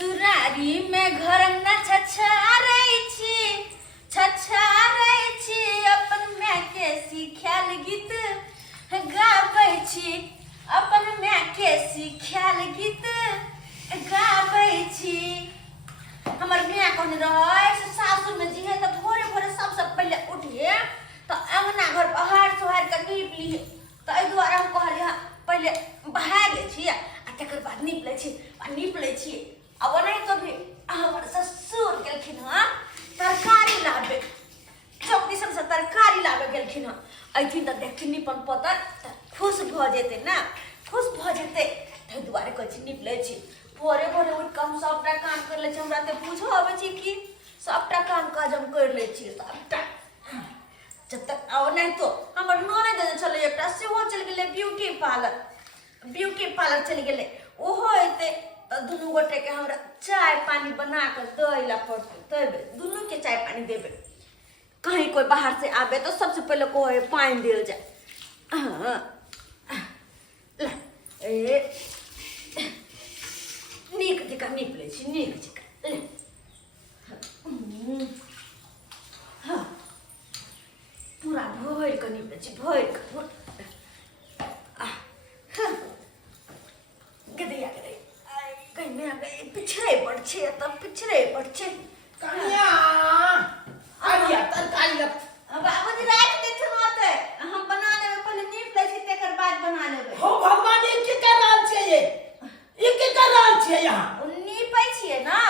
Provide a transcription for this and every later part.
ससुरारी में घर अंगना छछारै छी अपन माय के सिखायल गीत गाबै छी अपन माय के सिखायल गीत गाबै छी। हमर माय कहने रहे से सासुर में जी है तो भोरे भोरे सबसे पहले उठिए तो अंगना घर बहार सोहार के नीप लिए तो एहि दुआरे हम कहलिए पहले बहा लै छी आ तकर बाद नीप लै छी। अब नहीं तो भी हमर ससुर गेलखिन हँ तरकारी लाबे चौक दिसन से तरकारी लाबे गेलखिन हँ अइथिन तो देखथिन निपन पतर तो खुश भ जेते ना खुश भ जेते ताहि दुआरे कहै छी नीप लै छी। भोरे भोरे उठ के हम सबटा काम कर लै छी हमरा तो बुझो आबै छी कि सबटा काम काज हम कर लै छी सबटा। जब तक अब नहीं तो हमर ननद चले एकटा सेहो चल गेलै ब्यूटी पार्लर चल गेलै ओहो अइते दुनू गोटे के हमरा चाय पानी बना कर दै ला पड़तै तब दुनू के चाय पानी देबे। कहीं कोई बाहर से आबे तो सबसे पहले कोई पानी देल जाए। नीक जका नीप लै छी नीक जका पूरा भरि के नीप लै छी भरि के पिछड़े पड़ छे तब पिछड़े पड़ छे कन्या आइया तरकारी लग बाबूजी रात देथिन होते हम बना लेबे पहले नीप लै छी तकर बाद बना लेबे। हो भगवान ई की कर रहल छियै ये की कर रहल छियै यहाँ नीपै छियै ना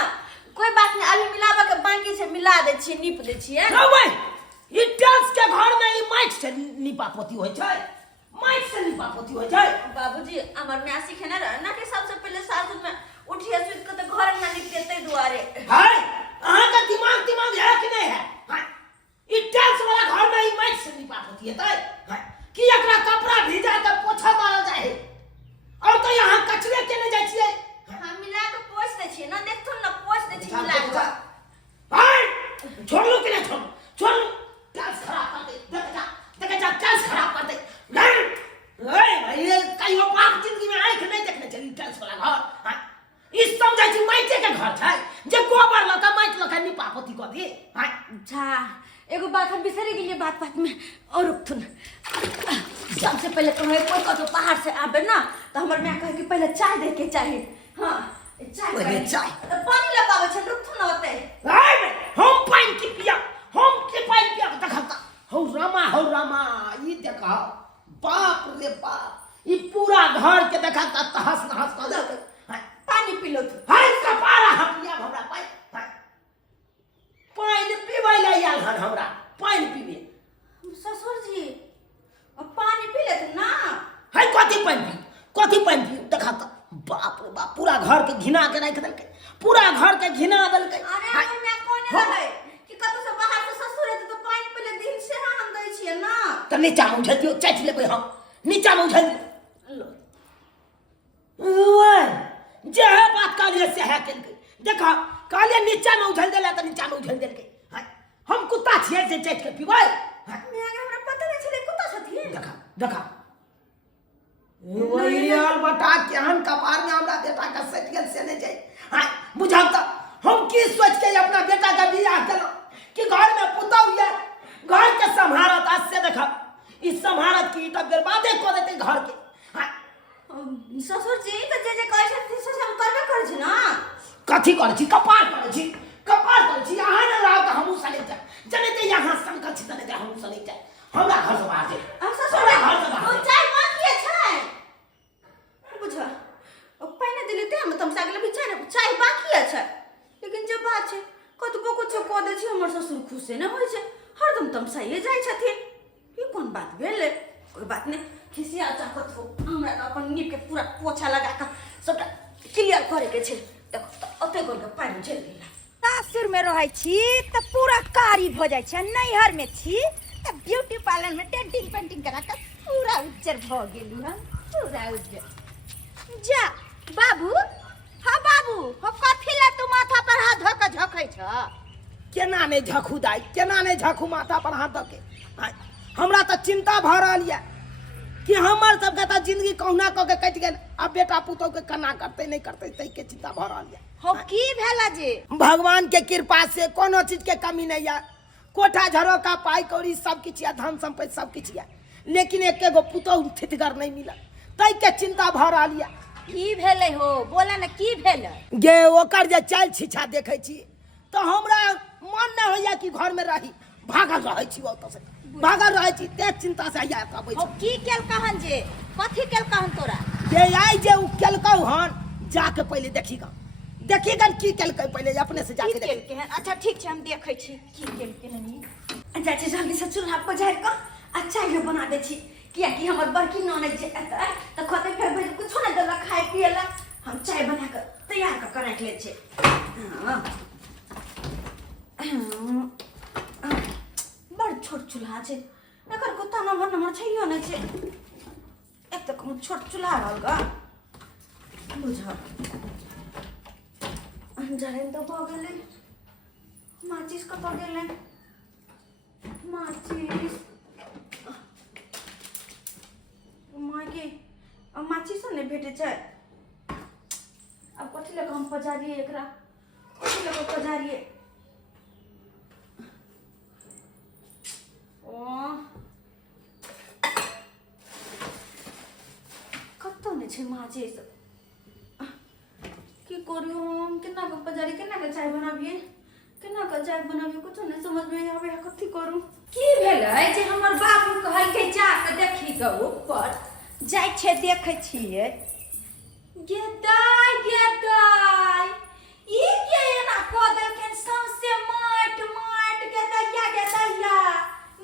कोई बात नहीं अभी मिलाबे के बाकी छै मिला दे छियै नीप दे छियै। रबै ई टाइल्स के घर में ई माइट से नीपा पोती होय छै माइट से नीपा पोती होय छै। बाबूजी हमर माय सिखेने रहे ना कि सबसे पहले सासुर में उठिए सुत के तो घर में नीप देते दुआरे है अहाँ का दिमाग है कि नहीं है हां ई टाइल्स वाला घर में ई माइट से नीपा पोती है हां कि एकरा कपड़ा भीजा के पोछा मारल जाय है और तो यहाँ कचरे के नहीं जाय छियै हम मिला के पोछ दे छियै ना देखथुन ना पोछ दे छियै मिला के हां छोड़ लो कि नहीं छोड़ लो टाइल्स खराब कर दे देख जा टाइल्स खराब कर दे नहीं भाई ये कहियो बाप जिंदगी में आंख नहीं देखने चली टाइल्स वाला घर हां ई समझै छी माइटे के घर छै जे गोबर लगा माइट लगा नीपा पोती कर दे हां अच्छा एगो बात हम बिसरी गेलिए बात में और रुकथुन सबसे पहले कहे कोई कतो बाहर से आबे ना तो हमर माय कहे कि पहले चाय दे के चाहिए। हां चाय पहले चाय पानी लगावे छ रुकथुन ना होते हम पानी की पिया हम के पानी पिया देखता हो रामा ई देखा बाप रे बाप ई पूरा घर के देखता तहस नहस कर दे पानी पी लो हाय कपारा हटिया हमरा पानी पीबै ले आयल हन हमरा पानी पीबे ससुर जी पानी पी ले ना हाय कथी पानी पी देखा त बाप रे बाप पूरा घर के घिना के रख देलकै पूरा घर के घिना देलकै। अरे हमर माय कोने रहे कि कतो से बाहर से ससुर है तो पानी पीले दिन से हम दै छियै ना त नीचा में उझल दियो चाट लेबै हम नीचा में उझल लो ओए जे है बात कालिए से है केलकै देखा कालिए नीचा में उझल देला त नीचा में उझल देलकै हम कुत्ता छियै जे चाट के पीबै हमरा पता नहीं छले कुत्ता छथि देखा ओयल बटा केहन कपार में हमरा बेटा का सट गेल से नहीं जाय हां बुझाम त हम की सोच के अपना बेटा का बियाह केलो कि घर में पुतौ ये घर के संभारत आज से देखा ई संभारत की त बर्बादे कर देते घर के हां ससुर जी तो जे कहै छथि से हम करबे करै छी ना कथी करै छी कपार करै छी अहाँ न रहो त हमहु सले जाय जने ते यहाँ संकट छी तने हमहु सले जाय हमरा घर से बाहर जाय हम ससुर घर से बाहर चाय बाकी छै बुझा पहिने दिले ते हम तम सागले भी चाय बाकी छै लेकिन जे बात छै कतबो कुछ क दे छी हमर ससुर खुश से न होय छै हरदम तम सही जाय छथिन ई कोन बात भेले कोई बात नहीं खिसिया चाहत हो हमरा त अपन नीप के पूरा पोछा लगा के सबटा क्लियर करे के छै देखो ओते गोल के पानी झेल गेला सासुर में रहे छी त पूरा कारी भ जाय छै नैहर में छी त ब्यूटी पार्लर में डेंटिंग पेंटिंग करा के पूरा उज्जर भ गेली हम पूरा उज्जर जा बाबू हां बाबू हो कथि ला तू माथा पर हाथ धो के झोकै छ केना नहीं झखू दाई केना नहीं झखू माथा पर हाथ धो के हमरा त चिंता भ रहल ये कि हमर सबके त जिंदगी कहुना क के कटि गेल अब बेटा पुतोह के कना करते नहीं करते तै के चिंता भ रहल है। हो की भेला जे भगवान के कृपा से कोनो चीज के कमी नहीं है। कोठा झरोका पाई कौड़ी सब किछ है, धन संपत्ति सब किछ है, लेकिन एके गो पुतोह थितगर नहीं मिला तै के चिंता भ रहल है। की भेले हो बोला ना की भेले गे ओकर जे चाल छिछा देखे छी तो हमरा मन न होइया कि घर में रही, भागल रहे छी ओत से, भागल रहे छी ते चिंता से आया कबै हो की केल कहन जे कथी केल कहन तोरा जे आई जे उ केलकौ हन जाके पहले देखीगा की केलकै पहले अपने से जाके की देख। केल के अच्छा ठीक छै हम देखै छी की केल के नहीं जा छी जल्दी से चूल्हा पर झाड़ के अच्छा ये बना दे छी, किया कि हमर बड़की ननद जे एतै त खते फेर भाई कुछ न देला खाए पिए ला, हम चाय बना के तैयार कर रख ले छी। बड़ छोट चूल्हा छै, एकर कुत्ता नम्बर छैयो नै छै, एक तक छोट चूल्हा रहल ग बुझ जड़े तो भ गेलै, माचिस कतऽ गेलै, माचिस मायके माचिस नहि भेटै छै, अब कथी लऽ कऽ हम पजारिए एकरा, कथी लऽ कऽ पजारिए कतऽ नहि छै माचिस, की करू हम केना कऽ पजारी, केना कऽ चाय बनाबिए, केना कऽ चाय बनाबिए कुछो नहि समझ में आबै, कथी करू। की भेलै जे हमर बाबू कहलकै जा के देखी ग ऊपर जाइ छै देखै छियै गे दाय ई के एना कऽ देलखिन सौंसे माटि गे दैया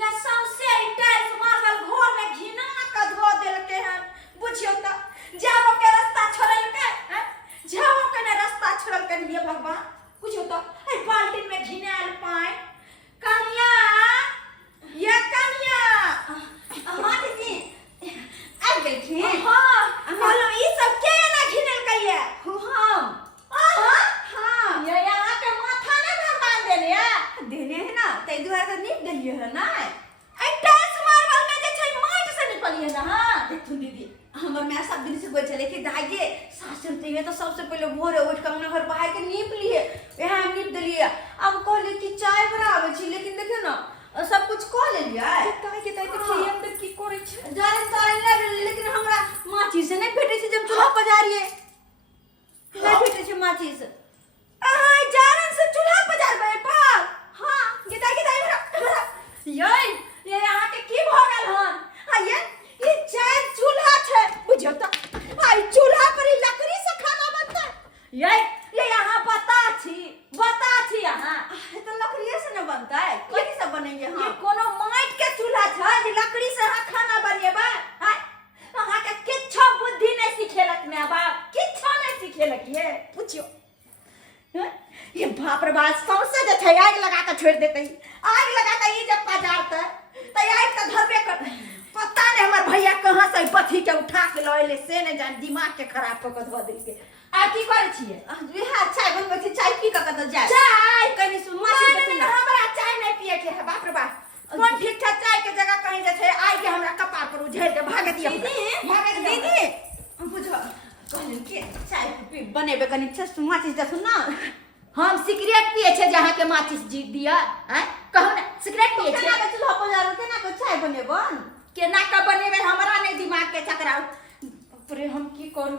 या सौंसे टाइल्स मार्बल घर में घिना कऽ धऽ देलकै हन, बुझियौ तऽ जाओ के रास्ता छोड़लकै, जाओ के ने रास्ता छोड़लकै ये भगवान, बुझियौ तऽ ए बाल्टीन में घिनायल पानि, कनिया ये कनिया हाँ दीदी आबि गेलखिन, हाँ कहलहुँ ई सब के एना घिनलकै ये, हाँ ये यहाँ के माथा नहीं भगवान देने है ना, ताहि दुआरे तऽ नीप देलियै है ना, ए टाइल्स मार्बल में जे छै माटि से निपलियै ना। हाँ देखथुन दीदी हमर माय सब दिन से बोल चले कि दागे सास चलते हुए तो सबसे पहले भोरे उठ के अंगना घर बाहर के नीप लिए, वहाँ नीप दिलिए, अब कहलिए कि चाय बनाबै छी, लेकिन देखियो ना सब कुछ कह लेलिए काहे के ताई देखिए अंदर की करै छै जारे तारे ले, लेकिन हमरा माचिस से नहीं भेटै छै, जब चूल्हा पजारिए नहीं भेटै छै माचिस, आय जारन से चूल्हा पजारबै पाल, हां गिदाई ये अहाँ के की भ गेल हन, आये ई चार चूल्हा छै बुझियो त, आई चूल्हा पर ई लकड़ी से खाना बनतै, ये यहाँ बता छी अहाँ त लकड़िए से न बनतै, कथि से बनैये, ये कोनो माटि के चूल्हा छै जे लकड़ी से अहाँ खाना बनेबै, अहाँ के किछो बुद्धि नहीं सिखेलक माय बाप, किछो नहीं सिखेलक ये पूछियो ये बाप रे बाप सौंसे जे छै आग लगा के छोड़ देतै, आग लगा के ई जब पजारतै त आग त धरबे करतै, पता नहीं हमर भैया कहाँ से पथी के उठा के लएले से नहीं जान, दिमाग के खराब क के ध देलकै। आ की करे छियै बिहार चाय बनबै छी, चाय पी क कत जाय, चाय कनी सुमासी बतिन हमरा चाय नहीं पिए के है, बाप रे बाप कोन ठीक ठाक चाय के जगह कहीं जे छै आइ के हमरा कपार पर उझैल के भागे दिया दीदी बुझो कहलिन के चाय बनेबे कनी माचिस दसु ना, हम सिगरेट पिए छे जहाँ के माचिस जी दिया हैं, कहू ना सिगरेट पिए छे, केना के चूल्हा पजारो, केना के चाय बनेबन, केना के बनेबे हमरा नहीं दिमाग के चकराउ, पूरे हम की करू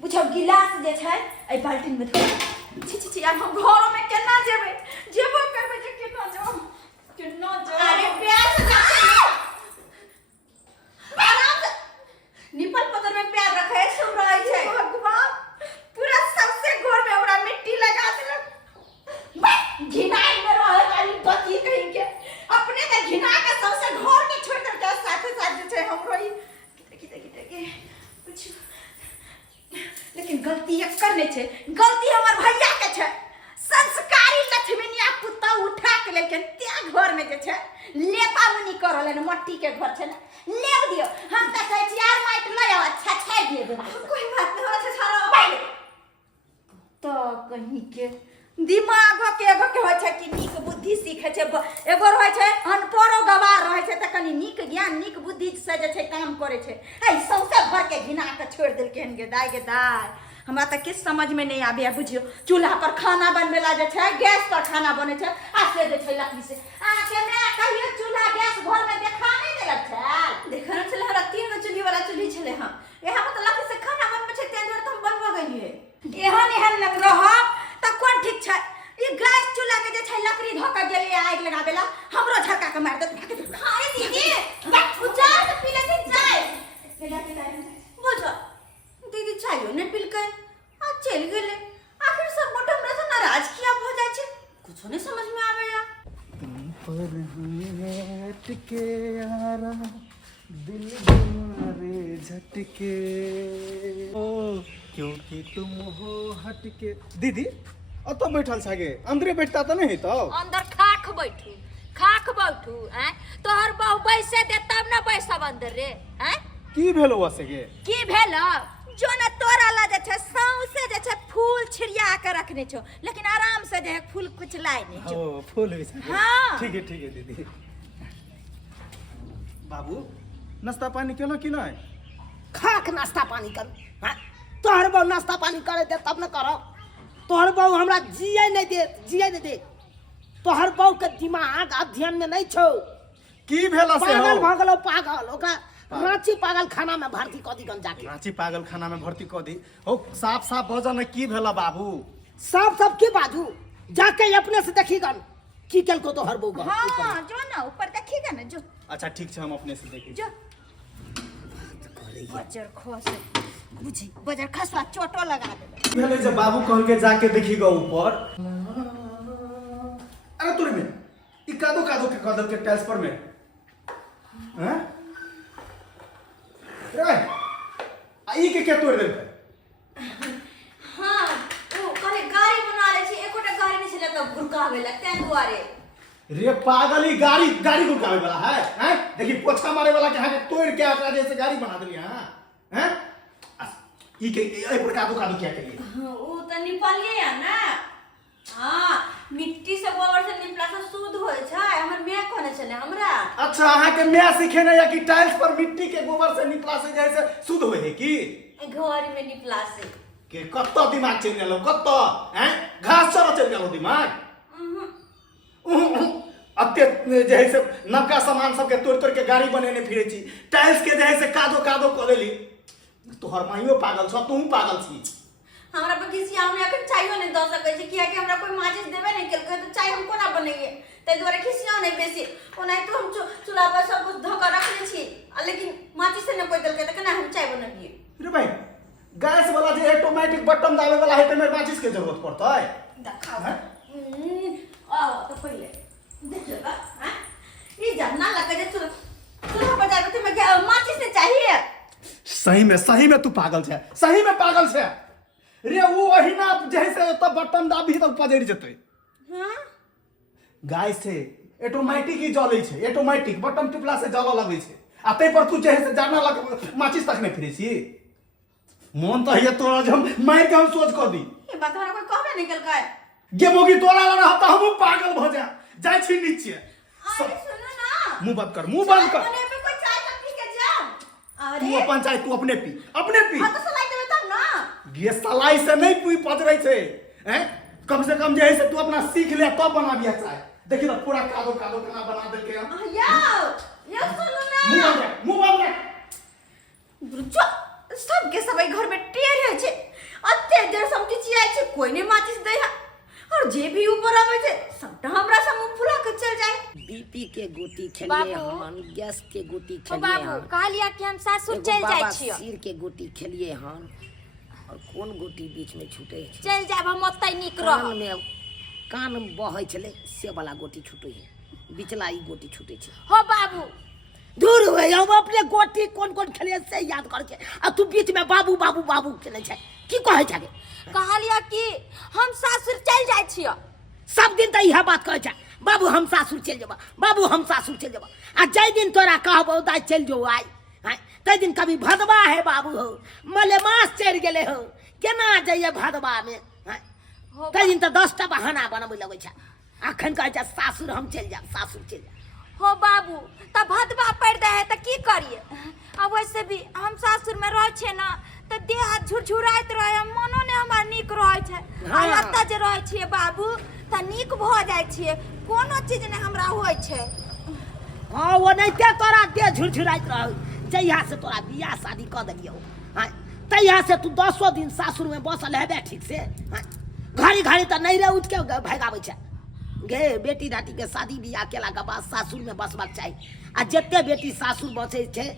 बुझो गिलास जे छै ए बाल्टीन में छी अब हम घरों में केना जेबो करबै जे केना जाओ अरे प्यार से आराम से निपल पत्थर में प्यार रखे सुन रहे छै, भगवान पूरा सबसे घर में ओरा मिट्टी लगा देलक, घिनाई में रहे वाली बती कहीं के अपने के घिना के सबसे घर के छोड़ कर के साथे साथ जे छै हमरो ई देखी कुछ, लेकिन गलती एकर नहीं छै, गलती हमर भैया के छै, संस्कारी लक्ष्मीनिया पुता उठा के लेकिन त्या घर में जे छै लेपा मुनी करल है, मट्टी के घर छै ना, लेप दियो, हम त कहै छी यार माइट ल आओ अच्छा दिए दे, कोई बात नहीं अच्छा छाड़ो तो कहीं के दिमाग के होइ छै कि नीक बुद्धि सीखै छै, एगो रहै छै अनपढ़ो गवार रहै छै तऽ कनि नीक ज्ञान नीक बुद्धि से जे छै काम करै छै। ऐ सौंसे भर के घिना के छोड़ि देलकै हन गे दाय। हमरा तऽ किछु समझ में नहीं आबैया। बुझियो चूल्हा पर खाना बनबे ला जे छै गैस पर खाना बने छै आ से जे छै लकड़ी से। के मैं कहियो चूल्हा गैस घर में देखा नहीं देलक छै। देखा छले हमरा 3 गो चूल्ही वाला चूल्ही छले। हां यहाँ पर तो लकड़ी से खाना बनबे छै, तें दुआरे हम बनबो गेलिए। एहन लग रह त कोन ठीक छै। ई गैस चूल्हा के जे छै लकड़ी धो के गेलिए आगि लगाबेला, हमरो झटका के मार दे। अरे दीदी उचार से पी लेती चाय। बुझो दीदी चायो ने पिलकै आ चल गेले। आखिर सब गोटे हमरा से नाराज किया हो जाय छै, कुछ नहीं समझ में आवेया। पर हमें अटके यारा दिल तुम्हारे झटके ओ क्योंकि तुम हो हटके। दीदी अतो बैठल छागे, अंदरे बैठता तो नहीं तो अंदर खाक बैठू हैं। तोहर बहु बैसे दे तब ना बैसब अंदर रे हैं। की भेलो वसे गे? की भेल जो न तोरा ला जे छै सौंसे जे छै फूल छिड़िया के रखने छो, लेकिन आराम से जे है फूल कुछ लाए नहीं छो। ओ फूल भी छागे। हाँ। ठीक है दीदी। बाबू नाश्ता पानी केलो कि नहीं? खाक नाश्ता पानी करू। हाँ तोहर बहु नाश्ता पानी करे दे तब न करो। तोहर बहु हमरा जिए नहीं दे। तोहर बहु के दिमाग अध्ययन में नहीं छो। की भेला से हो? पागल ओकरा रांची पागल खाना में भर्ती क दी गन जाके। रांची पागल खाना में भर्ती क दी हो। साफ भोजन की भेला बाबू? सब के बाजू जाके अपने से देखी गन की कल को तोहर बहु। हां जो ना ऊपर देखिएगा ना जो। अच्छा ठीक है हम अपने से देखें। जो बजर खस बुझी बजर खसवा चोटो लगा दे। पहले जब बाबू कह के जाके देखिएगा ऊपर। अरे तोरे में ई कादो के कदल के टाइल्स पर में हैं? रे आई के तोड़ देल? हां ओ कने गाड़ी बना ले छी, एकोटा गाड़ी नहीं छले त गुरकावे लगते हैं दुआरे। रे पागल ही गाड़ी गुड़कावे वाला है हैं? देखी पोछा मारे वाला के हाथ तोड़ के आटा जैसे गाड़ी बना देली। हां हैं ई के ए पर कादो क्या करिए? ओ त निपलिए या ना। हां मिट्टी से गोबर से निपला से शुद्ध होय छै। हमर माय कहने छले हमरा। अच्छा अहाँ के मैं सिखेने या कि टाइल्स पर मिट्टी के गोबर से निपला से जैसे शुद्ध होय है की? घर में निपला से के कत्तो दिमाग चल गेलो कत्तो हैं? घास चरो चल गेलो दिमाग। अत्ते जैसे नवका सामान सब के तोड़ के गाड़ी बनेने फिरे छी, टाइल्स के जैसे कादो क देली। तोहर माइयो पागल छ, तू पागल छी। हमरा पे किसी हमने अखन चाइयो नहीं द सकै छी, किया कि हमरा कोई माचिस देबे नहीं केलकै तो चाय हम कोना बनैये। तै दुआरे खिसियो नहीं बेसी। ओनाइ तो हम चूल्हा पर सब कुछ धोकर रखले छी, लेकिन माचिस से नहीं कोई देलकै त केना हम चाय बनबिए। रे भाई गैस वाला जे ऑटोमेटिक बटन दाबे वाला है त में माचिस के जरूरत पड़तै? देखाओ आ तो पहले देख ले बा। हां ई जानना लगे जे चूल्हा पर जाके तुम्हें क्या माचिस नहीं चाहिए? सही में तू पागल छे, सही में पागल छे। रे वो अहिना जैसे त बटन दाबी त पजरि जेतै। हां गाय से ऑटोमेटिक ही जलै छे, ऑटोमेटिक बटन टिपला से जल लगै छे। आ तै पर तू जैसे जाना लग माचिस तक नहीं फिरै छी। मन त ये तोरा जब मार के हम सोच क दी। ये बात हमरा कोई कहबे नहीं केलकै। गे मोगी तोरा ला रहत हम पागल भ जाय छी नीचे। अरे सुनो ना, मुंह बंद कर, मुंह बंद कर। कोने पे कोई चाय तक पी के जा। तू अपन चाय तू अपने पी। हां तो सलाई देबे तब ना। ये सलाई से नहीं पी पजरै छे हैं? कम से कम जे है से तू अपना सीख ले तब बनाबिया चाय। देखि ना पूरा कादो केना बना देलके हम। या सुनो ना, मुंह बंद कर। जो सबके सब घर में टेर है छे। अत्ते देर से हम चिचियाई छे, कोई ने माचिस दे है। और जे भी ऊपर आवे छे सबटा हमरा से मुंह फुला के चल जाए। बीपी के गोटी खेलिए बाबू। हन, गैस के गोटी ओ खेलिए बाबू हन, कहलिया कि हम सासुर एगो चल बाबा जाय छियो। सिर के गोटी खेलिए हन। और कौन गोटी बीच में छूटे छै? चल जाब हम ओतै नीक कान रह। में कान बहै छले से वाला गोटी छूटे है, बिचला ई गोटी छूटे छै। हो बाबू दूर हुए हम अपने गोटी कौन खेलिए से याद करके आ तू बीच में बाबू खेले छै की कहे छै? कहलिया कि हम सासुर चल जाय छियो। सब दिन तो यह बात कहे छै बाबू हम सासुर चल जेबा, बाबू हम सासुर चल जेबा। आ जै दिन तोरा कहबो दाई चल जो आई तै दिन कभी भदवा है बाबू हो, मलेमास चढ़ गेले हो, केना जाइए भदवा में? हो कई दिन तो 10टा बहाना बनबै लगै छै अखन कहै छै सासुर हम चलि जाब सासुर चलि जाब हो बाबू तब भदवा पड़ दे है तो की करिए। अब वैसे भी हम सासुर में रह छे ना तो देह हाथ झुरझुराइत रहे मनो ने हमार नीक रहे छै। हाँ। आ एतऽ जे रहे छिए बाबू त नीक भ जाइ छिए कोनो चीज ने हमरा होय छै। हाँ ओनाहिते तोरा देह झुरझुराइत रहौ जहिया से तोरा बियाह शादी कऽ देलियौ हाँ तहिया से तू 10 दिन सासुर में बसल हेबे ठीक से हाँ घड़ी घड़ी तो नहीं रे उठ के भगाबै छै गे बेटी राटी के शादी बियाह केला के बाद सासुर में बसबाक चाही आ जते बेटी सासुर बसै छै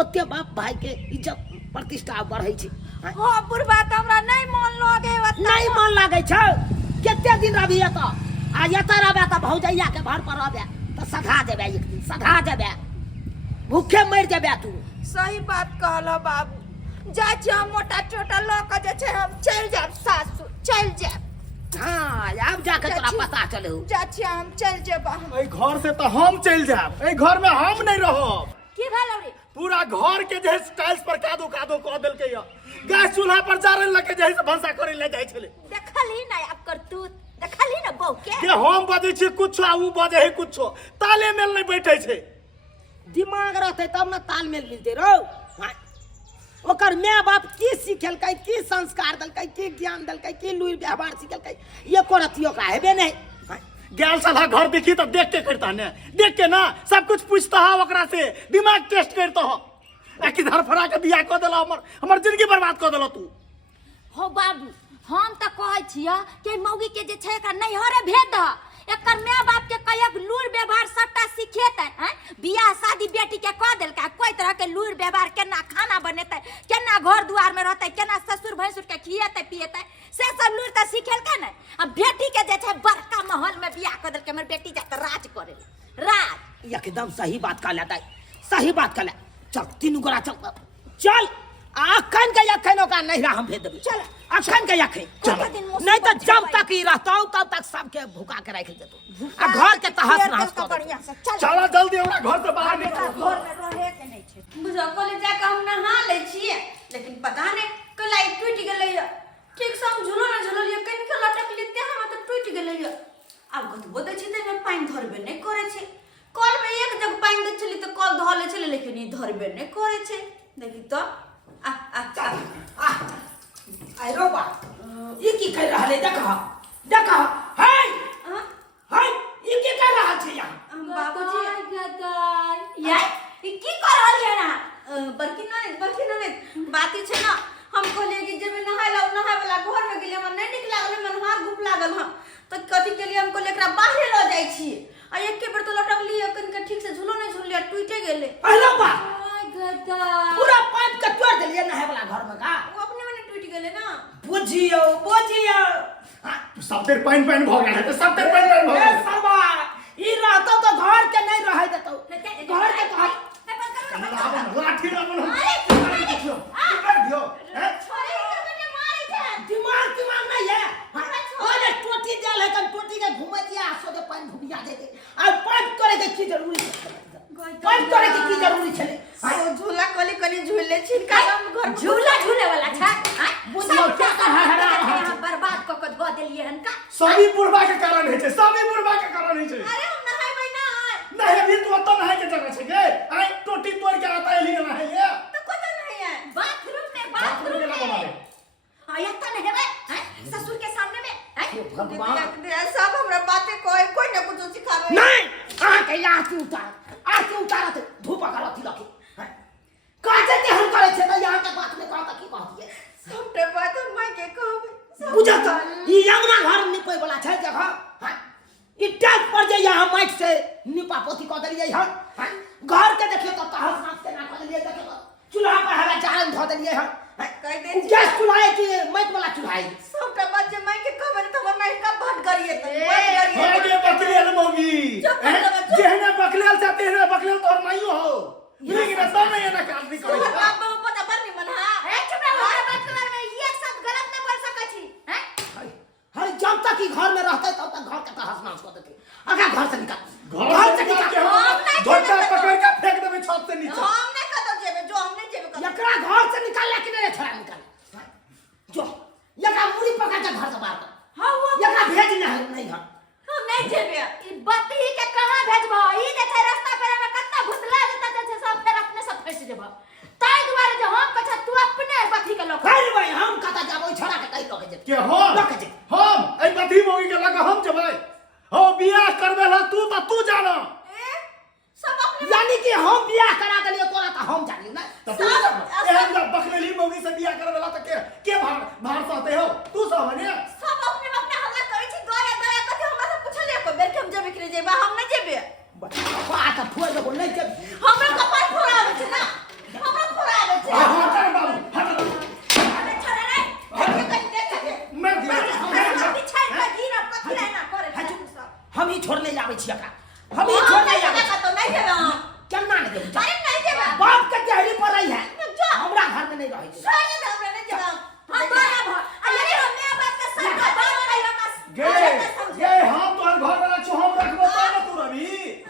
ओते बाप भाई के इज्जत प्रतिष्ठा बढ़ै छै हाँ? हो बुढ़बा त हमरा नहीं मन लगे ओतना। नहीं मन लागे छौ केते दिन रहबी एतऽ आ एतऽ रहबे तऽ भौजैया के घर पर रहबे तऽ सधा जेबे एक दिन सधा जेबे भूखे मर जेबे तू। सही बात कहलो बाबू जा छी हम मोटा चोटा ल के जे छै हम चल जाब सासुर चल जाब। हाँ अब जाके तोरा पता चलौ जा छी हम चल जेब। एहि घर से तो हम चल जाब एहि घर में हम नहीं रहब। की भेलौ रे पूरा घर के जे टाइल्स पर कादो कादो कऽ देलकै य गैस चूल्हा पर जारन लगे जे से भंसा करे ले जाय छले। देखली ना आप करतूत देखली ना बहू के के हम बजै छी कुछ आ ऊ बजै है कुछ तालेमेल नहीं बैठे छै। दिमाग रहते तब ना तालमेल मिलते रहो हाँ? ओकर माय बाप की सिखेलकै की संस्कार देलकै की ज्ञान देलकै की लुरि व्यवहार सिखेलकै एको रत्ती ओकरा हेबे नहीं हाँ? गैल साला घर देखी तो देख के करता ने देख के ना सब कुछ पूछता है ओकरा से दिमाग टेस्ट करता हो आ किधर फरा के बियाह कऽ देला हमर जिंदगी बर्बाद कऽ देला तू। हो बाबू हम तो कहै छियै कि मौगी के जे छै एकरा नैहरे भेज दह एकर माय बाप के कयक लूर व्यवहार सबटा सिखेतै हैं बियाह शादी बेटी के कह देलकै कोई तरह के लूर व्यवहार केना खाना बनेतै केना घर दुआर में रहतै केना ससुर भैंसुर के खिएतै पिएतै से सब लूर त सिखेलकै नै। अब बेटी के जे छै बड़का महल में बियाह कऽ देलकै हमर बेटी जात राज करे राज। एकदम सही बात कहले दाई सही बात कहले चल तीनू गोरा चल चल अखन के अखन ओकरा नैहरा हम भेज देबै चल अखन के अखन चल नहीं तो जब तक ही रहतौ तब तक सबके भूखा के राख देतौ आ घर के तहस नहस कर बढ़िया से चल चला जल्दी हमरा घर से बाहर निकल। घर में रहे के नहीं छै। बुझो कॉलेज जाके हम नहा ले छिए लेकिन पता नहीं कलाई टूट गेलै य ठीक से हम झूलो ना झूललिए कहीं के लटक लेते हम तो टूट गेलै य। अब गतबो दे छै में पानी धरबे नहीं करे छै कल में एक जग पानी दे छली तो कल धले छले लेकिन ई धरबे नहीं करे छै देखी तो आ आ आ आई रो बा ई की कर रहले देखा देखा हाय हाय ई की कर रहल छै यहाँ बाबूजी यार ई की कर रहल है ना बड़की ननद बात ई छै ना हम कहलिए कि जेबे नहाय वाला घर में गेलिए हमरा नहीं निक लागल मन हाथ घुप लागल हम तो कथि के लिए हम कहलिए एकरा बाहरे ल जाय छी आ एक के बेर तो लटकली कन के ठीक से झूलो नहीं झूलिया टूटे गेले। आई रो बा गदा पूरा पाइप के तोड़ देलिए नहाय वाला घर में का वो अपने मने टूट गेले ना बुझियो बुझियो सब देर पानी पानी भ गेल है सब देर पानी पानी भ ए गेल सरवा ई रहतो तो घर के नहीं रह देतो घर के तो लाठी ना बनो कर दियो दिमाग नहीं है अरे टोटी जल है कन टोटी के घूमे दिया सो दे पानी भुबिया दे दे आ पाइप करे के की जरूरी है पाइप करे के की जरूरी छले सो झूला कली कनी झूले छिनका हम घर झूला झूले वाला छै हैं बुझियो क्या कहा है यहाँ बर्बाद क के धो देलिए हन का सभी बुढ़बा के कारण है सभी बुढ़बा के कारण है। अरे हम नहाय ना नहीं अभी तो तो नहाय के जगह छै गे आई टोटी तोड़ के आता एली नहाय ले तो कोता नहीं है बाथरूम में आया त नहीं हेबे हैं ससुर के सामने में हैं भगवान सब हमरा बातें कोई ना कुछ सिखावे नहीं आ के आती उतार तो धूप करती रखी काजे ते हम करे छे त यहां के बात में कहता की कहती है सबटे बात हम माय के कहबे बुझा त ई अंगना घर निपै वाला छै जगह हां ई टाइप पर जे यहां माइक से निपा पोती क देलिए हन घर के देखियो त तहस नाच के ना क देलिए देखियो चूल्हा पर हवा जारन धो देलिए हन कह दे गैस चूल्हा है कि माइक वाला चूल्हा है सबटे बात जे माय के कहबे तो हमर माय का भट करिए तो होगे बकलेल मौगी जेहने बकलेल से तेहने बकलेल तोर माईयो हो लेकिन सब नहीं ना काम नहीं करे बाप बाबू पता पर नहीं मन हां ए चुप रहो हमारे बात के बारे में ये सब गलत न बोल सकै छी हैं हर जब तक ही घर में रहते तब तक घर के तहस नाच कर देते अगर घर से निकल घर से निकाल के हम नहीं झोटा पकड़ के फेंक देबे छत से नीचे हम नहीं कतो जेबे जो हम नहीं जेबे एकरा घर से निकाल के नहीं छोड़ा निकाल जो यका मुड़ी पकड़ के घर से बाहर कर हां वो नहीं जेबे ई बत्ती के कहां भेजबो ई जे छै रास्ता पेरा में कतना घुसला जता जे छै सब फेर अपने सब फंस जेबो ताई दुआरे जे हम कछ तू अपने बत्ती के लोक अरे भाई हम कता जाबो छोड़ा के कई लोग जे के हम लोग जे हम ए बथी मोगी के लगा हम जबै हो बियाह करबे ला तू जाना सब अपने यानी कि हम बियाह करा देलिए तोरा त हम जानियो ना तो तू एक जब बकरेली मोगी से बियाह करबे ला त के भार सहते हो तू सब ने सब अपने हल्ला करै छी दया कथि हमरा से पूछले को बेर के हम जेबे करे जेबा हम नहीं जेबे बात फोड़ दो नहीं के हमरा कपाल फोड़ावे छै ना हमरा फोड़ावे छै हां कर बाबू हट अरे छोड़े रे हट के देख के मैं गिरा पीछे का गिरा कथि ना करे सब हम ही छोड़ने जावे छी एकरा हम ही छोड़ने जावे तो नहीं जेबे हम केना नहीं देबे अरे नहीं जेबे बाप के देहरी पर रही है हमरा घर में नहीं रहे छै छोड़े ना हमरा नहीं जेबे हम दोया भ अरे हम बात का सब बात कहियो बस गे हम तोहर घर वाला छु हम रखबो त ना तू रवि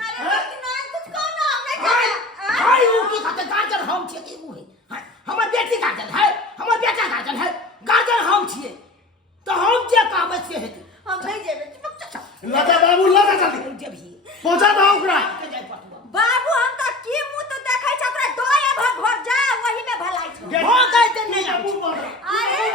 अरे ना कुछ कहो ना हम नहीं जेबे हाय ऊ की खाते गार्जियन हम छिए कि ऊ है हमर बेटी गार्जियन है हमर बेटा गार्जियन है गार्जियन हम छिए तो हम जे कहबै से हेतै हम नहीं जेबे चुप लगा बाबू लगा जल्दी जे भी पहुंचा दो ओकरा के जाय पड़तौ बाबू हम तो की मुंह तो देखै छ ओकरा दोया भग भग जा वही में भलाई छ हो गए ते नहीं बाबू मार अरे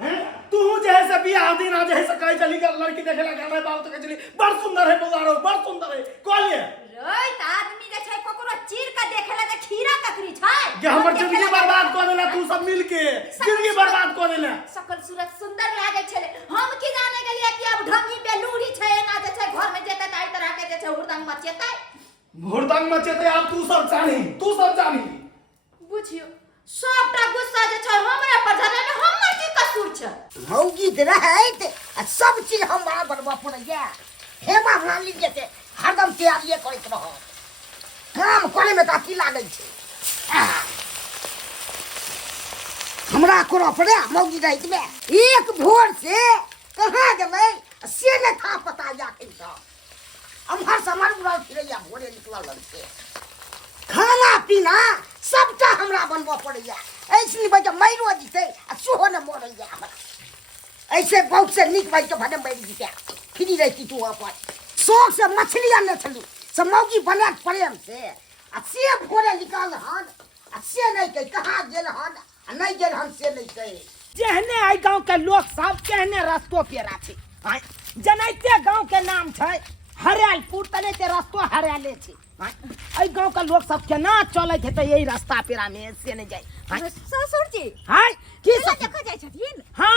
हैं तू जैसे बियाह दिन आज जैसे कहे चली कर लड़की देखे लगा रहे बाबू तो कहे चली बड़ सुंदर है बुआरो बड़ सुंदर है कॉलिए रोइत आदमी जे छै ककरो चीर के देखेला त खीरा ककरी छै कि हमर जिंदगी बर्बाद कर देला तू सब मिल के जिंदगी बर्बाद कर देला सकल सूरत सुंदर लागे छले हम की जाने गेलिए कि अब ढंगी बेलूरी छै एना जे छै घर में जेते त आई तरह के जे छै हुरदंग मचेतै हुरदंग मचेते आप तू सब जानी बुझियो सबटा गुस्सा जे छै हमरे पर झले में हमर की कसूर छै मौगी दे रहत आ सब चीज हमरा बनबा पड़ैया हेमा माली जेते हरदम तैयारी करैत रह काम करे में त की लागै छै हमरा करो पड़े मौगी रहित में एक भोर से कहां गेलै से न था पता जाके त अमहर समर उड़ल फिरैया भोरे निकलल से खाना पीना सबटा हमरा बनबा पड़ैया ऐसनी बजे मैरो जीते आ सुहो न मोरैया हमरा ऐसे बहुत से निक भाई के भडम बैठ जीते फ्री रहती तू अपन शौक से मछली आने चलू सब मौगी बना प्रेम से भोरे निकाल हन आ से नहीं कह कहाँ गेल हन आ नहीं गेल हन से नहीं कहे जेहने आई गांव के लोग सब कहने रस्तो पेरा छै जनैते गांव के नाम छै हरियालपुर तनेते रस्तो हरियाले छै आई गांव के लोग सब केना चलैत हेतै यही रास्ता पेरा में से नहीं जाय ससुर जी हाय की केला सब देखा जाय छथिन हां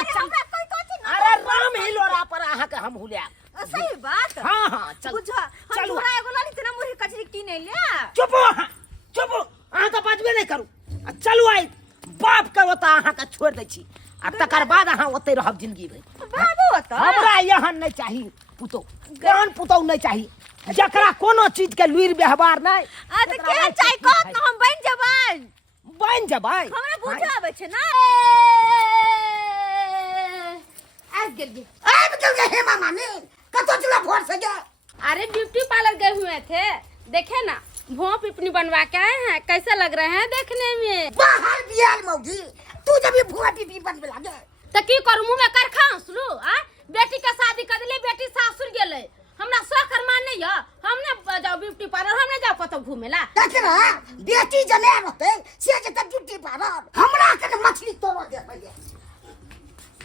अरे हमरा कोई कथि ना अरे राम हिलोरा पर आहा के हम हुलिया सही बात हां चल बुझा हम चलू। तोरा एगो लाली तना मुरी कचरी किने ले चुप चुप अहाँ तो बजबे नहीं करू आ चलू आई बाप के ओता अहाँ के छोड़ दै छी आ तकर बाद अहाँ ओते रहब जिंदगी भर बाबू त हमरा यहाँ नहीं चाहिए पुतो ज्ञान पुतो नहीं चाहिए जकरा कोनो चीज के लुइर व्यवहार नहीं आ त के चाहि कहत न हम बन जबान बन जबै हमरा बुझा आबै छै ना आब गेल गे हेमा मामी कतो चला भोर से गया अरे ब्यूटी पार्लर गए हुए थे देखे ना भों पिपनी बनवा के आए हैं कैसे लग रहे हैं देखने में बाहर बियाल मौगी तू जब ये भुआ पीपी बनबे लागे तो की करू मुंह में कर खांसलू आ बेटी का शादी कर दिले बेटी सासुर गेले हमरा सोकर मान नहीं है हमने जाओ ब्यूटी पार्लर हमने जाओ कतो घूमेला देखरा बेटी जने रहते से जे ब्यूटी पार्लर हमरा के मछली तोड़ दे पहिले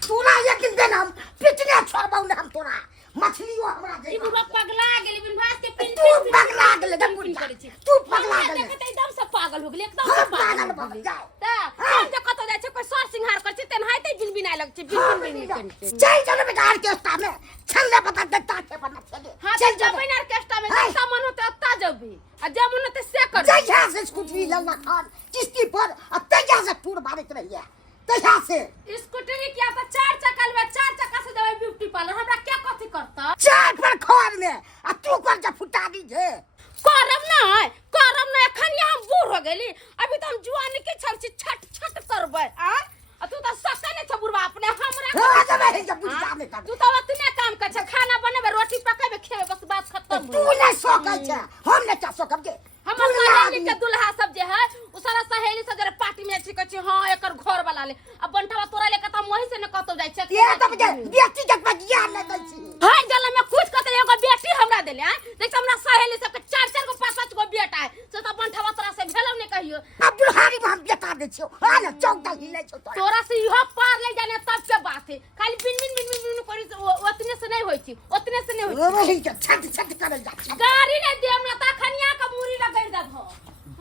तोरा एक दिन देना हम पिटने छोड़बौ न हम तोरा मछलियो हमरा दे ई बुढ़ा पगला गेली बिनभास के पिन तू पगला गेले करे छी तू पगला गेले देखते एकदम से पागल हो गेली एकदम हम से पागल पागल भऽ जाओ ता हम जे कतो जाय छै कोई सर सिंहार कर छै तेन हाइते बिन बिनाय लग छै बिन बिन करते जय जन बेकार के स्टा में छल्ले पता देता के बना चले हां चल जबैन ऑर्केस्ट्रा में जैसा मन होते अत्ता जबी आ जे मन होते से कर जय जय से स्कूटरी लल्ला खान किस्ती पर तेजा से टूर मारत रहिए तेजा से स्कूटरी क्या था चार चक्का में चार चक्का से जबे ब्यूटी पार्लर हमरा क्या कथि करता चार पर खोर में आ तू कर जा फुटा दी जे करम ना एखन हम बूढ़ हो गेली अभी तो हम जुआनी के छल छी छट छट करबै आ तू तो सका ने छ बुढ़वा अपने हमरा हो जबे है जब बुझा में कर तू तो उतने काम कर छ खाना बनेबे रोटी पकेबे खेबे बस बात खत्म तू न सोकै छ हम न क्या सोकब के हमर सहेली के दुल्हा सब जे है उ सारा सहेली सब जरे पार्टी में छी कहै छी हां एकर घर वाला ले अब बंठवा तोरा ले कता मोही से न कतो जाय छै ये तो मुझे बेटी के बगिया ले दै छी हर जल में कुछ कत एगो बेटी हमरा देले हैं देख हमरा सहेली सबके 4 गो 5 गो बेटा है से तो अपन ठवा तोरा से भेलौ ने कहियो अब बुढ़ारी में हम बेटा दे छियो हां ना चौका हिले छौ तोरा से इहो पार ले जाने तब के बात है खाली बिन बिन करी ओतने से नहीं होई छी ओतने से नहीं होई वही के छट छट करल जा छी गाड़ी ने दे हमरा ता खनिया के मुरी रगड़ देबो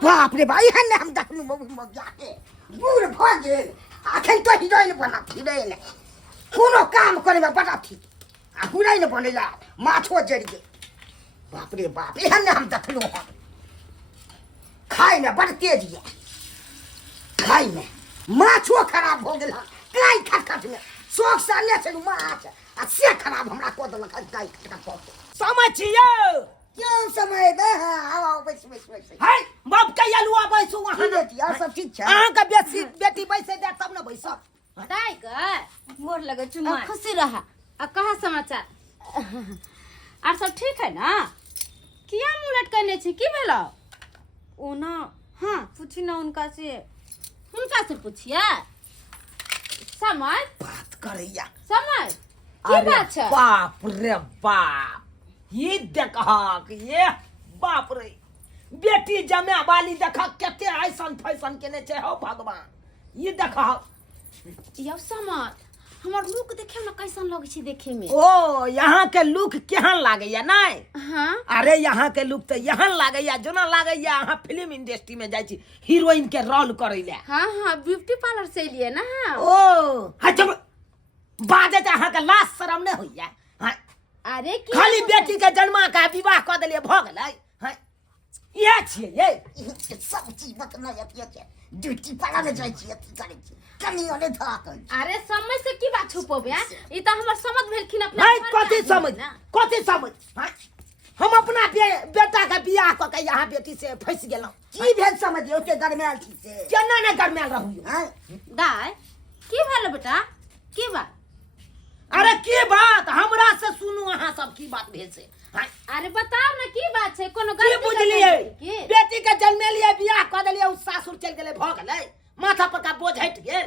बाप रे भाई हन हम देखलु मग जाके बूढ़ भ गेल आखन तो हिरोइन बना थी रे कोनो काम करे में बड़ा थी आ हिरोइन बनेला माछो जड़ गेल बाप रे बाप एहन हम देखलु हम खाई में बड़ तेज ये खाई में माछो खराब हो गेल काई खटखट में शौक से ले चलू माछ आ से खराब हमरा को देलक काई खटखट समझियो क्यों समय दे आओ बैस बैस बैस हाय बाप के अलुआ बैसू वहां बेटी और सब ठीक है अहां का बेटी बैसे दे तब न बैस दाई के गोर लगे चुमा खुशी रहा आ कहा समाचार आर सब ठीक है ना किया मुंह लटकने छी की भेलो ओ ना हां पूछी ना उनका से पूछिए समय बात करैया समय की बात है बाप रे बाप ये देखा ये बाप रे बेटी जमे वाली देखा केते ऐसन फैसन केने छै हो भगवान ये देखा यो समय हमर लुक देखे में कैसन लगे छै देखे में ओ यहाँ के लुक केहन लागैया नहीं हां अरे यहाँ के लुक तो यहाँ लागैया जना लागैया अहाँ फिल्म इंडस्ट्री में जाइ छी हीरोइन के रोल करै ले हां हां ब्यूटी पार्लर से लिए ना ओ हजम बाजे त अहाँ के लाज शरम नहीं होइया हां अरे की खाली बेटी के जन्मा का विवाह क देलिए भ गेलै हां ये छियै ये सब चीज बतना ये ड्यूटी पार्लर में जाइ छी अथी करै छी कनी ओने धाक अरे समय से की बात छुपोबे ई त हमर समझ भेलखिन अपना नहीं कथी समझ हां हम अपना बेटा का बियाह क के यहाँ बेटी से फंस गेलौ की भेल समझियो के गरमेल छी से केना ने गरमेल रहू हां दाई की भेल बेटा की बात अरे की बात हमरा से सुनू अहाँ सब की बात भेल से अरे बताओ ना की बात छै कोनो की बुझलिए बेटी के जन्मे लिए बियाह क देलिए उ सासुर चल गेलै भ गेलै माथा पर का बोझ हट गेल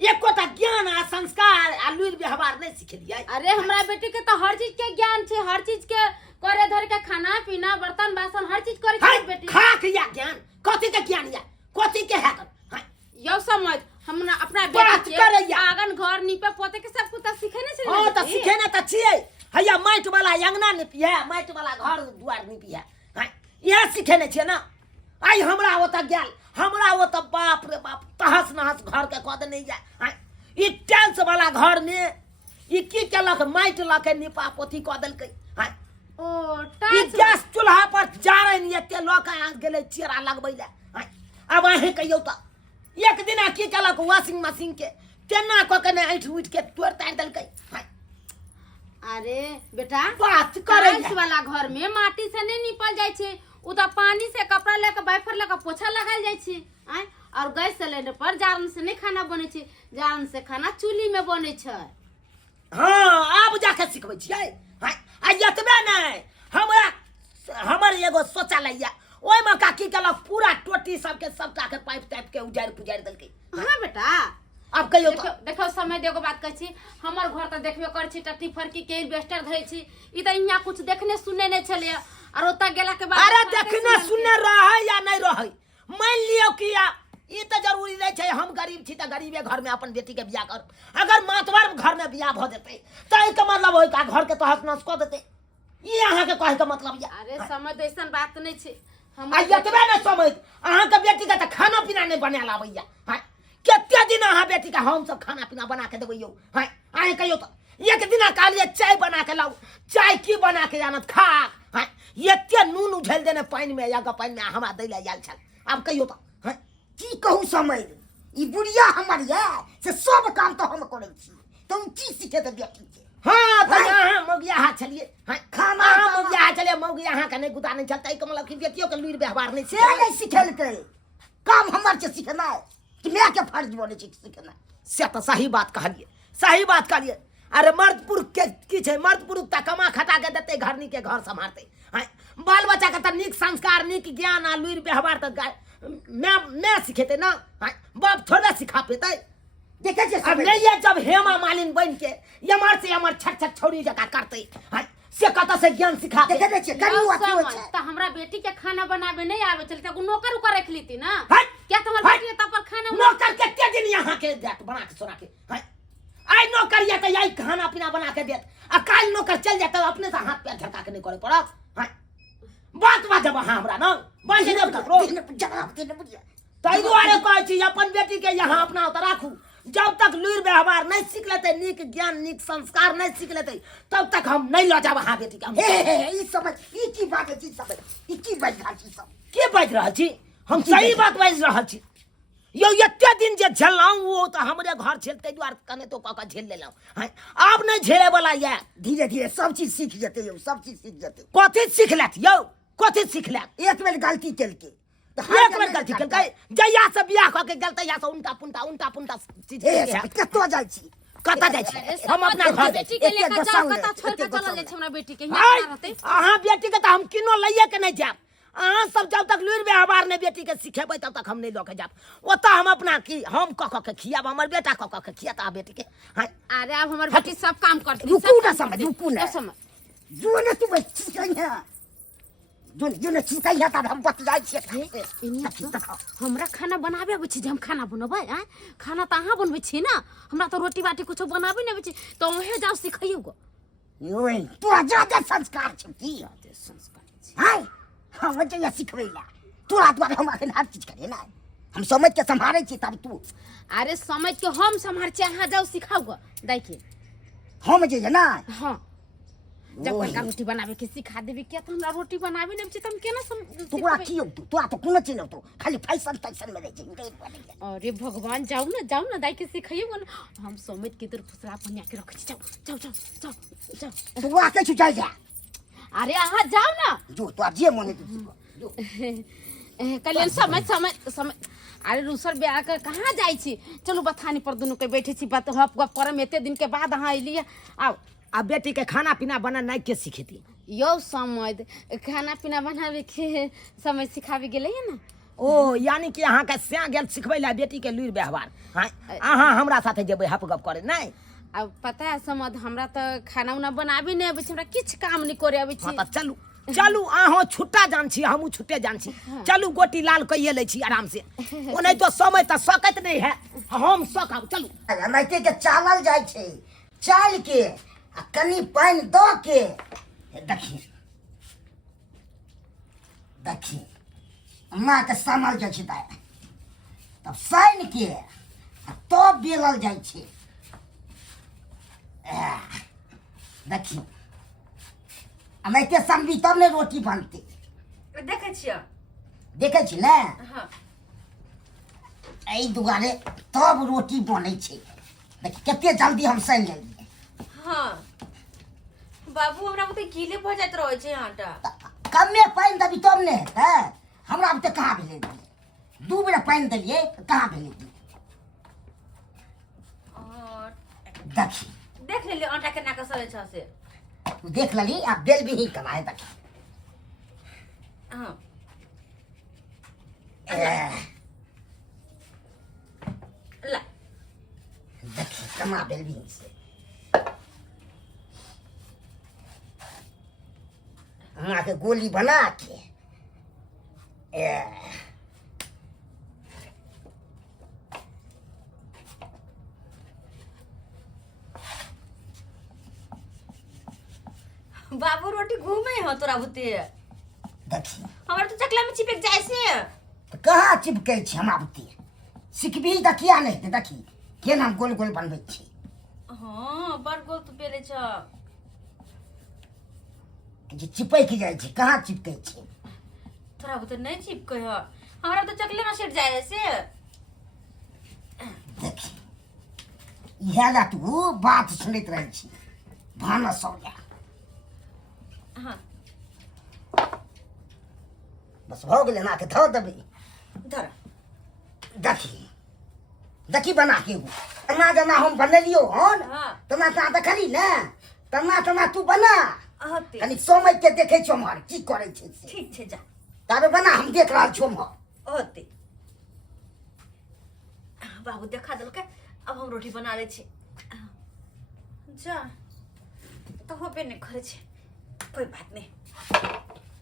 एकोटा ज्ञान आ संस्कार आ लुइर व्यवहार नहीं सिखलिए अरे हमरा बेटी के तो हर चीज के ज्ञान छै हर चीज के करे धर के खाना पीना बर्तन बासन हर चीज करे छै बेटी खा खिया ज्ञान कथि के ज्ञान या कथि के है यो समझ हमरा अपना बेटी के आंगन घर नीपे पोते के सब कुछ सिखेने छै हां त सिखेने त छियै हैया माटि वाला अंगना निपिया माटि वाला घर दुआर निपिया यह सिखेने छियै ना आई हमरा ओत गेल हमरा ओत बाप रे बाप तहस नहस घर के कद नहीं जा ई टाइल्स वाला घर में ई की केलक माटि लके निपा पोथी क देलकै ओ ई टाइल्स गैस चूल्हा पर जारन एते लके आ गेलै चेरा लगबै ले अब अहीं कहियो त एक दिन की केलक वॉशिंग मशीन के केना क के ने ऐठ उठ के तोड़ ताड़ देलकै अरे बेटा बात करे टाइल्स वाला घर में माटी से नहीं निपल जाय छै उ त पानी से कपड़ा लेके वाइपर लेके पोछा लगाल जाय छै और गैस सिलेंडर पर जारन से नहीं खाना बने छै जारन से खाना चूल्ही में बने छै हां आब जाके सिखबै छियै आ एतबे नहीं हमर एगो शौचालय या ओय में का की केलक पूरा टोटी सबके सबटा के पाइप टाइप के उजाड़ पुजाड़ देलकै हां बेटा अब कहियो देखो समय देखो बात कहै छी हमर घर त देखबे कर छी टट्टी फरकी के इन्वेस्टर धरै छी ई त इहाँ कुछ देखने सुनने नहीं छले और ओता गेला के बाद अरे देखने सुनने रहै या नहीं रहै मान लियो कि ई त जरूरी नहीं छै हम गरीब छी त गरीबे घर में अपन बेटी के बियाह कर अगर मातवर घर में बियाह भ जेतै त एके मतलब होय का घर के तहस नस क देतै ई अहाँ के कहे के मतलब या अरे समय तो ऐसा बात नहीं छै हम एतबे न समझ अहाँ के बेटी के त खाना पीना नहीं बनाएल आबैया केते दिन अहाँ बेटी के हम सब खाना पीना बना के देबै यौ आए कहियो त एक दिन कहलिए चाय बना के लाओ चाय की बना के जानत खा एते नून उझल देने पानी में या पानी में हमरा दै ले आयल छल अब कहियो त की कहू समय ई बुढ़िया हमर ये से सब काम तो हम करै छी तुम की सीखे त बेटी के हां त अहाँ मौगिया हाथ चलिए खाना मौगिया हाथ चलिए मौगिया अहाँ के नहीं गुदा नहीं चलता ई मतलब कि बेटियों के लुइर व्यवहार नहीं से नहीं सिखेलकै काम हमर के सिखना कि मैं के फर्ज बने छी सिखना से त सही बात कहलिए अरे मर्द पुरुष के की छै मर्द पुरुष त कमा खटा के देते घरनी के घर संभालते बाल बच्चा के त नीक संस्कार नीक ज्ञान आ लुइर व्यवहार त मैं सिखेते ना बाप थोड़ा सिखा पेते देखे छे अब नहीं ये जब हेमा मालिन बन के यमर से यमर छट छट छोड़ी जका करते हैं से कत से ज्ञान सिखा देखे छे करियो अब अथी हो समझ, छे तो हमरा बेटी के खाना बनावे नहीं आवे चलते को नौकर उकर रख लीती ना हट! क्या तुम्हार हट! बेटी तब पर खाना नौकर के के दिन यहाँ के देत बना के सुना के हैं आई नौकर या तो यही खाना पीना बना के देत आ काल नौकर चल जाता अपने से हाथ पैर झटका के नहीं करे पड़त हैं बात बात जब हमरा ना बांध दे ककरो जवाब दे बुझिया तई दुआरे कहै छी अपन बेटी के यहाँ अपना उतर राखू जब तक लूर व्यवहार नहीं सीख लेते नीक ज्ञान नीक संस्कार नहीं सीख लेते तब तक हम नहीं ल जाब हाँ बेटी के ई समझ ई की बात है, समझ ई की बात है सब के बाज रहल छी हम सही बात बाज रहल छी यो एते दिन जे झेललहुं वो तो हमरे घर झेलते दुआर कने तो काका झेल लेलहुं हैं अब नहीं झेले वाला ये धीरे धीरे सब चीज सीख जते यो सब चीज सीख जते कथी सीख लेत यो कथी सीख लेत एक बेर गलती केलके एक बेर गलती केलकै जहिया से बियाह क के गेल तहिया से उल्टा पुंटा चीज कतो जाइ छी कतऽ जाइ छी हम अपना घर जाइ छी बेटी के लेकर एते जाओ गोसाउन कता छोड़ के एते चला गोसाउन जाय छै हमरा बेटी के हाय, हियां रहते अहाँ बेटी के तो हम किनो लइए के नहीं जाब अहाँ सब जब तक लुरि व्यवहार नहीं बेटी के सिखेबै तब तक हम नहीं लऽ के जाब ओतऽ हम अपना की हम कऽ के खियाब हमर बेटा कऽ के खियाता बेटी के हाय अरे अब हमर बेटी सब काम करती रुकू ना समझ रुकू ना समझ जो ने तू बच्ची कहिया जो ने चिंता या तब हम बत जाइ छी हमरा खाना बनाबे आबै छै जे हम खाना बनबै आ खाना त अहाँ बनबै छी ना हमरा तो रोटी बाटी कुछो बनाबे नहीं आबै छै तो ओहे जाओ सिखाइयो गो योय तू ज्यादा संस्कार छ की हाय हम जे या सिखबैला तोरा द्वारा हम अखन हर चीज करे ना हम समझ के संभाले छी तब तू अरे समझ के हम संभार छी अहाँ जाओ सिखाओ गो देखिए हम जे ना हां जब का रोटी बनावे के सिखा देबे क्या तो हमरा रोटी बनाबे नहीं छै त हम केना तू पूरा की हो तू तो कोनो चीज न तो खाली फैशन फैशन में रह जाई अरे भगवान जाओ ना दाई के सिखाइयो गो हम समझ के तोर फुसला बनिया के रख छी जाओ तू आके छु जाई जा अरे अहाँ जाओ ना जो तो जे मने जो कल्याण समय अरे रूसर ब्याह के कहाँ जाइ छी चलू बथानी पर दुनू के बैठे छी बात हप गप करम एते दिन के बाद अहाँ एलिए आओ आ बेटी के खाना पीना बना नहीं के सिखेती यो समझ खाना पीना बनावे के समय सिखावे गेले है ना ओ यानी कि अहाँ के स्या गेल सिखबै ला बेटी के लुरि व्यवहार हाय अहाँ हमरा साथे जेबै हप गप करे नहीं अब पता है समझ हमरा तो खाना उना बनाबे नहीं आबै छै हमरा किछ काम नहीं करे आबै छै हाँ तो चलू अहाँ छुट्टा जान छी हमहू छुट्टे जान छी चलू गोटी लाल कइये ले छी आराम से ओ नहीं तो समय तो सकत नहीं है हम सकब चलू एनाहिते के चावल जाइ छै चाल के आ कनी पानी द के देखी माँ के सामल जाइ छै तब साइन के तब बेलल जाइ छै देखी एनाहिते समझी तब ने रोटी बनते देखै छियै देखे छी ने हाँ एहि दुआरे तब रोटी बनै छै देखी कते जल्दी हम साइन लेलियै हाँ बाबू हमरा बुते गीले भऽ जाइत रहै छै आटा कमे पानि देबी तब ने हेतै हमरा बुते कहाँ भेलै दू बेर पानि देलियै कहाँ भेलै और देखी देख लेलियै आटा केना के सड़ै छै से तू देख लेली आ बेल भी ही कमाए देखी हाँ ला देखी कमा बेल भी ही से माँ के गोली बना के बाबू रोटी घूमे हो तोरा बुते देखी हमरा तो चकला में चिपक जाय से तो कहाँ चिपकै छै हमरा बुते सिखबी तऽ किया नहि हेतै देखी केना हम गोल गोल बनबै छी हाँ बड़ गोल तो पेले छ जे चिपक जाइ छै कहाँ चिपकै छै तोरा बुते नहीं चिपकै हो हमरा तो चकले में सेट जाय से देखी इएह लए तू बात सुनैत रहै छी भानस हो जा हाँ बस भऽ गेलै ना के धऽ देबै धर देखी बना के एना जेना हम बनेलियो हन हाँ। तना देखली ने तना तू बना हते कनी समय के देखै छौ हमर की करै छै से ठीक छै जा ताबे बना हम देख रहल छौ हमर होते बाबू देखा देलकै अब हम रोटी बना लै छी जा तो होबे नहीं करे छे कोई बात नहीं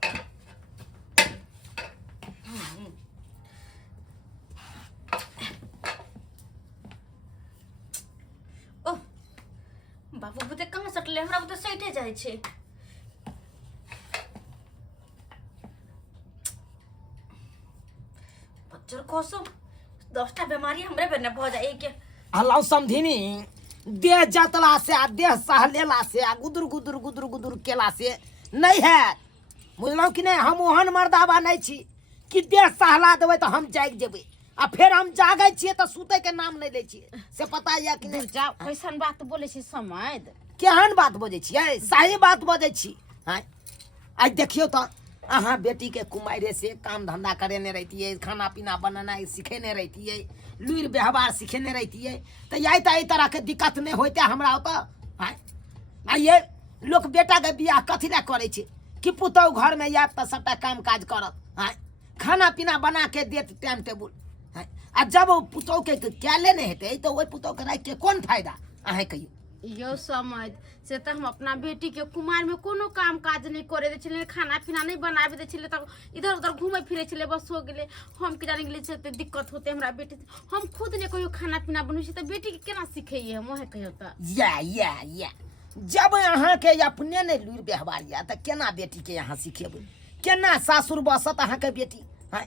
ओ बाबू बुते कहाँ सटले हमरा बुते सैटे जाय छे बच्चर कसम 10टा बीमारी हमरे पे न भ जाए के हल्ला समझिनी देह जतला से आ देह सहलेला से आ गुदुर गुदुर गुदुर गुदुर केला से नहीं है बुझलौ कि नहीं हम ओहन मर्दाबा नहीं छी कि देह सहला देबै तो हम जाग जेबै आ फिर हम जागै छियै तो सुतै के नाम नहीं लै छियै से पता या कि नहीं जा कैसन बात बोले छी समझ केहन बात बजै छियै सही बात बजै छी हैं आज देखियो तो अहाँ बेटी के कुमारे से काम धंधा करेने रहतियै खाना पीना बनाना सिखेने रहतियै लुइर व्यवहार सिखेने रहतियै तो यही तो एहि तरह के दिक्कत नहीं होते हमरा ओतऽ हैं आ ये लोग बेटा के बियाह कथी ला करे छै कि पुतौ घर में आयब तो सबटा काम काज करत हैं खाना पीना बना के देत टाइम टेबुल हैं आ जब पुतौ के कैले नहीं हेतै तो ओहि पुतौ के राखि के कोन फायदा अहाँ कहियो यो समझ से तो हम अपना बेटी के कुमार में कोनो काम काज नहीं करे दे छले खाना पीना नहीं बनाबे दे छले तब इधर उधर घूमे फिरे छले बस हो गेले हम के जाने गेले से दिक्कत होते हमरा बेटी हम खुद ने कोई खाना पीना बनबै छी त बेटी के केना सिखैये हम ओहे कहियो त या जब अहाँ के अपने ने लुइर व्यवहार या त केना बेटी के यहाँ सिखेबै केना सासुर बसत अहाँ के बेटी हैं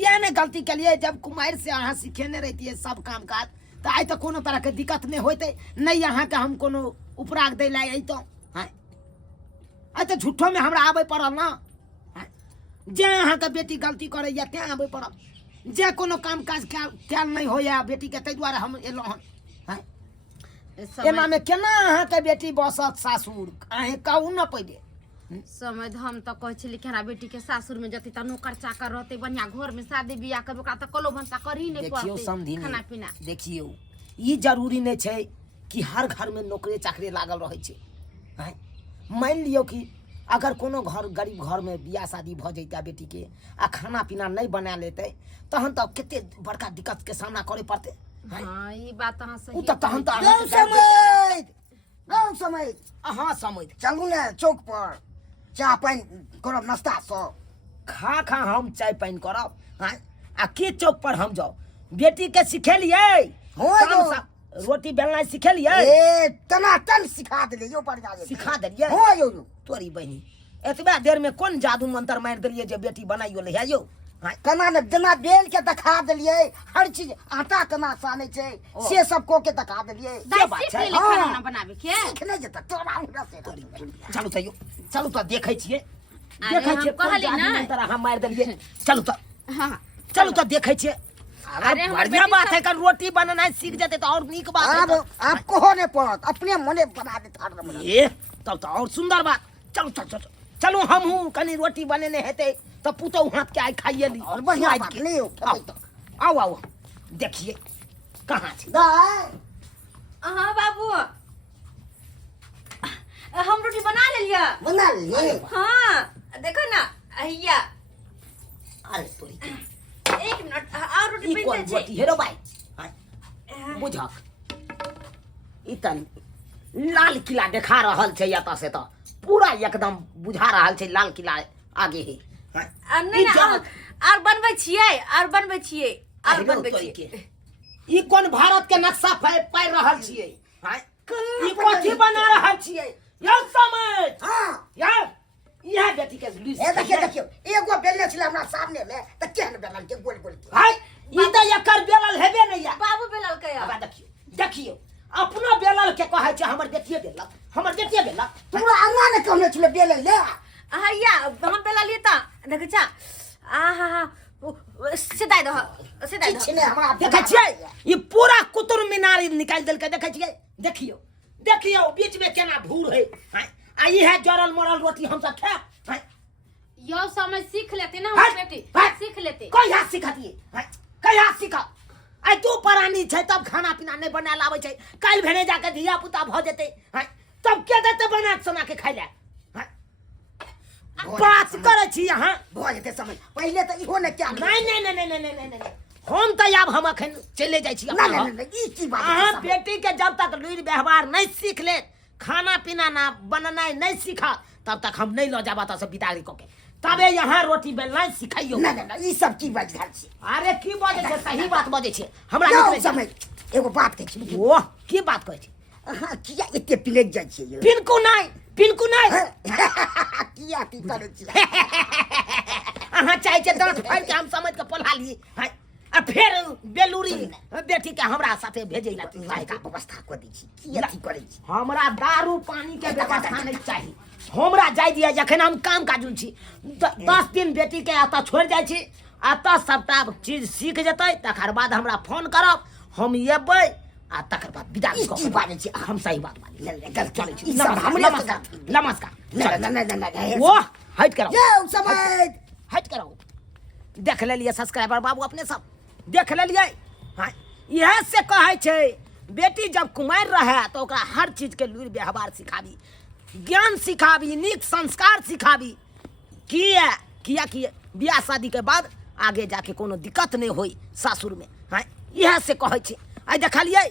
ये ने गलती के लिए जब कुमार से अहाँ सिखेने रहती है सब काम काज तो आई तो कोनो तरह के दिक्कत नहीं होते नहीं यहाँ के हम कोनो उपराग दे ला आई तो हैं आई तो झूठो में हमरा आबे पड़ल ना जे अहाँ के बेटी गलती करे या ते आबे पड़ल जे कोनो काम काज कैल नहीं हो या बेटी के तै द्वारा हम एलो हन हैं एना में केना अहाँ के बेटी बसत सासुर अहे कहू न पहिले समझ हम तो कह छली कि हमरा बेटी के सासुर में जति त नौकर चाकर रहते बढ़िया घर में शादी बियाह करबे ओकरा त कलो भंसा कर ही नहीं देखियो पड़ते समझी खाना पीना देखियो ई जरूरी नहीं छै कि हर घर में नौकरी चाकरी लागल रहे छै हैं मान लियो कि अगर कोनो घर गरीब घर में बियाह शादी भ जैता बेटी के आ खाना पीना नहीं बना लेते तहन तो केते बड़का दिक्कत के सामना करे पड़ते हां ई बात अहाँ सही उ त तहन त गाँव समय अहाँ समझ चलू ने चौक पर चाह पानी करब नाश्ता सब खा हम चाय पानी करब हैं आ के चौक पर हम जाओ बेटी के सिखेलिए हो काम जो। रोटी बेलना सिखेलिए ए टनाटन सिखा देलिए यो बढ़िया जे सिखा देलिए हो यो तोरी बहनी एतबा देर में कौन जादू मंत्र मार देलिए जे बेटी बनाइयो ले है यो केना ने जेना बेल के दिखा देलिए हर चीज आटा केना साने छै से सब को के दिखा देलिए से बात छै सीख लेली खाना बनाबे के सीखने जेता तोरा हमरा से चलू तो चलू तो देखै छियै अरे देखै हम छियै कोन कहली जादू ना। मंत्र अहाँ मार देलिए चलू तो हां चलू तो देखै छियै अरे अरे हमर बढ़िया बेटी बात है कर रोटी बनाना सीख जाते तो और नीक बात है अब तो। आप कहो ने पड़त अपने मने बना दे थार में ए तब तो और सुंदर बात चलो चलो हम हूँ कनी रोटी बनेने हेते तो पुतो हाथ के आई खाइए ली और बढ़िया आज बात के। ले आओ आओ देखिए कहाँ छै दाई हाँ बाबू हम रोटी बना लेलिए बना ले हाँ देखो ना अहिया अरे तोरी के। एक मिनट और रोटी ई बन कौन जाए रोटी हेरो भाई बुझक ई तन लाल किला देखा रहल छै एतऽ से तो पूरा एकदम बुझा रहल छै लाल किला आगे है नहीं और बनबै छियै और बनबै छियै और बनबै तोरी छियै के। ई कोन भारत के नक्शा पाइ रहल छियै हैं ई कथी बना रहल छियै यौ समझ हां यार यह बेटी के लुइस ए देखियो एगो बेलने छले हमरा सामने में त केहन बेलल के गोल गोल के भाई ई त एकर बेलल हेबे नहीं या बाबू बेलल के अब देखियो अपना बेलल के कहै छै हमर बेटिए बेलल तोरा अन्ना ने कहने छले बेलल ले अहिया हम बेललिए त देखै छ आहा सिधाइ दह सिधाइ किछ दह ने हमरा देखै छियै ई पूरा कुतुब मीनार निकाल देल के देखै छियै देखियो बीच में केना भूर है आ ई है जरल मरल रोटी हम सब खाएब हैं यो समय सीख लेते ना हाय, हम बेटी हाय। सीख लेते कहिया सिखतिए कहिया सिख आई तू परानी छै तब खाना पीना नहीं बना लाबै छै काल भेने जाके धिया पुता भ जेतै तब के देते बना के सोना के खाइ ले बात करे छी अहाँ भ जेते समय पहले त इहो ने क्या नहीं हम तो आब हम अखन चले जाइ छी ना ना ना ई की बात अहाँ छै बेटी के जब तक लुरि व्यवहार नहीं सीख ले, खाना पीना ना बननाई नहीं सीखा, तब तक हम नहीं लो जाबा तो से बिदारी को के, तबे यहाँ रोटी बेलनाई सिखाइयो। ना ना ना ई सब की बात छै अरे की बाजे छै, सही बात बाजे छै हमरा जाओ निकले छै। समय एगो बात कहै छी ओ की बात कहै छै? अहाँ किया एते पिलक जाइ छियै पिनको नहीं, पिनको नहीं। किया की करै छियै अहाँ चाहे छै दांत फाड़ के हम समझ के पोला ली हैं, आ फिर बेलूरी बेटी के हमरा साथे भेजे ला का व्यवस्था कर दै छी की अथी करै छी हमरा दारू पानी के व्यवस्था नहीं चाहिए, हमरा जाय दिया जखन हम काम काजुन छी 10 दिन बेटी के एतऽ छोड़ जाइ छी, एतऽ सबटा चीज सीख जेतै, तकर बाद हमरा फोन करब, हम एबै आ तकर बाद विदा ई की बाजै छी हम सही बात बाजै गलत चलै छी। ई सब नमस्कार हमरे नमस्कार नमस्कार। ना ना ना ना वो हट करो, जाओ समय हट करो। देख लेलिए सब्सक्राइबर बाबू अपने सब देख लेलिए। हाँ यह से कहे छे बेटी जब कुमार रहे तो ओकरा हर चीज के लुरि व्यवहार सिखाबी, ज्ञान सिखाबी, नीक संस्कार सिखाबी। किया किया कि बियाह शादी के बाद आगे जाके कोनो दिक्कत नहीं होई सासुर में। हाँ यह से कहे छे। आई देखलिए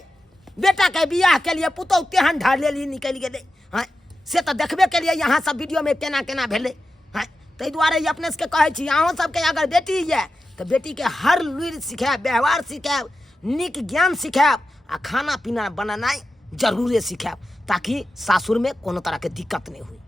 बेटा के बियाह के लिए पुतौ तेहन ढालेली निकल गेले। हाँ से तो देखबे के लिए यहाँ सब वीडियो में केना केना भेले। हाँ ताहि दुआरे अपने सबके कहे छी अहाँ सबके अगर बेटी है तो बेटी के हर लुरि सिखाएब, व्यवहार सिखाएब, नीक ज्ञान सिखाएब आ खाना पीना बनानाई जरूरे सिखाएब, ताकि सासुर में कोनो तरह के दिक्कत नहीं हुई।